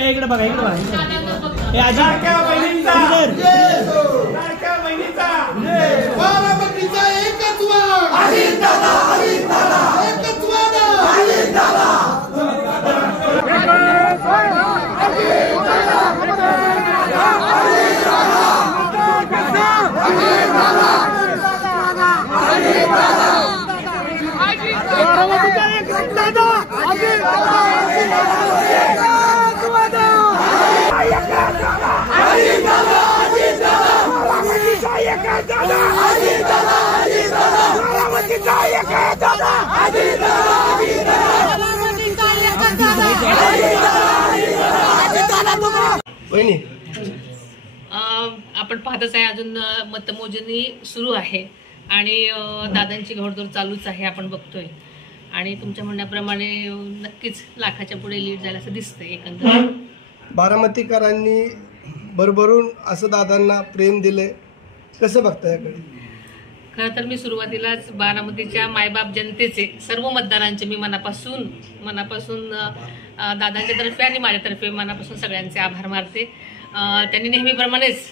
इकडे बघा इकडे बघा हे आजी बारामतीचा एकत्व अजितदादा अजितदादा एकत्वानं अजितदादा आपण पाहतच आहे अजून मतमोजणी सुरू आहे आणि दादांची घोडदौड चालूच आहे आपण बघतोय आणि तुमच्या म्हणण्याप्रमाणे नक्कीच लाखाच्या पुढे लीड जायला असं दिसतंय एकंदर बारामतीकरांनी भरभरून असं दादांना प्रेम दिले कसं बघता याकडे खरं तर मी सुरुवातीलाच बारामतीच्या मायबाप जनतेचे सर्व मतदारांचे मी मनापासून दादांच्या तर्फे आणि माझ्यातर्फे मनापासून सगळ्यांचे आभार मानते। त्यांनी नेहमीप्रमाणेच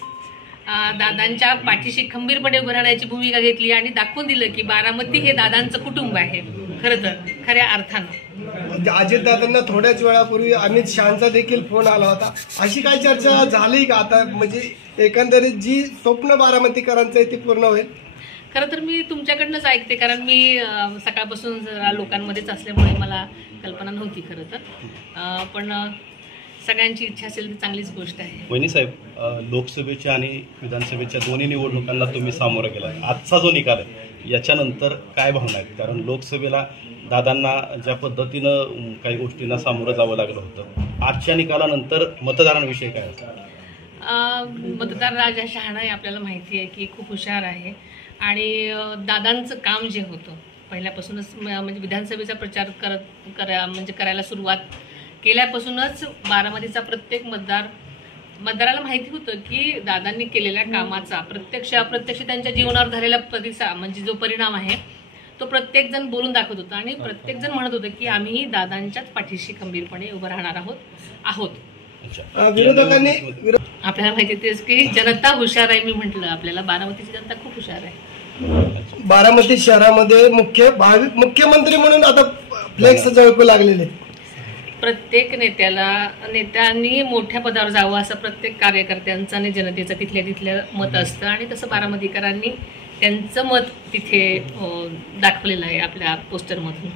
दादांच्या पाठीशी खंबीरपणे उभं राहण्याची भूमिका घेतली आणि दाखवून दिलं की बारामती हे दादांचं कुटुंब आहे खरं तर खऱ्या अर्थानं। अजितदादांना थोड्याच वेळापूर्वी अमित शहांचा देखील फोन आला होता, अशी काय चर्चा झाली का आता? म्हणजे एकंदरीत जी स्वप्न बारामतीकरांचं आहे ती पूर्ण होईल? खरं तर मी तुमच्याकडनंच ऐकते कारण मी सकाळपासून जरा लोकांमध्येच असल्यामुळे मला कल्पना नव्हती खरं तर, पण सगळ्यांची इच्छा असेल तर चांगलीच गोष्ट आहे। वहिनी साहेब, लोकसभेच्या आणि विधानसभेच्या दोन्ही निवडणुकांना तुम्ही सामोरं गेला, आजचा जो निकाल आहे याच्यानंतर काय भावना आहेत? कारण लोकसभेला दादांना ज्या पद्धतीनं काही गोष्टींना सामोरं जावं लागलं होतं, आजच्या निकालानंतर मतदारांविषयी काय असतं? मतदार राजा शहाणा आहे, आपल्याला माहिती आहे की खूप हुशार आहे आणि दादांचं काम जे होतं पहिल्यापासूनच म्हणजे विधानसभेचा प्रचार करायला सुरुवात केल्यापासूनच बारामतीचा प्रत्येक मतदाराला माहिती होतं की दादांनी केलेल्या कामाचा प्रत्यक्ष अप्रत्यक्ष त्यांच्या जीवनावर झालेला प्रतिसाद म्हणजे जो परिणाम आहे तो प्रत्येक जण बोलून दाखवत होता आणि प्रत्येक जण म्हणत होतं की आम्ही दादांच्याच पाठीशी खंबीरपणे उभं राहणार आहोत। विरोधकांनी आपल्याला माहिती तेच की जनता हुशार आहे, मी म्हटलं आपल्याला बारामतीची जनता खूप हुशार आहे। बारामती शहरामध्ये मुख्यमंत्री म्हणून आता फ्लेक्स जळकू लागलेले, प्रत्येक नेत्यांनी मोठ्या पदावर जावं असं प्रत्येक कार्यकर्त्यांचं आणि जनतेचं तिथल्या मत असतं आणि तसं बारामतीकरांनी त्यांचं मत तिथे दाखवलेलं आहे आपल्या पोस्टरमधून।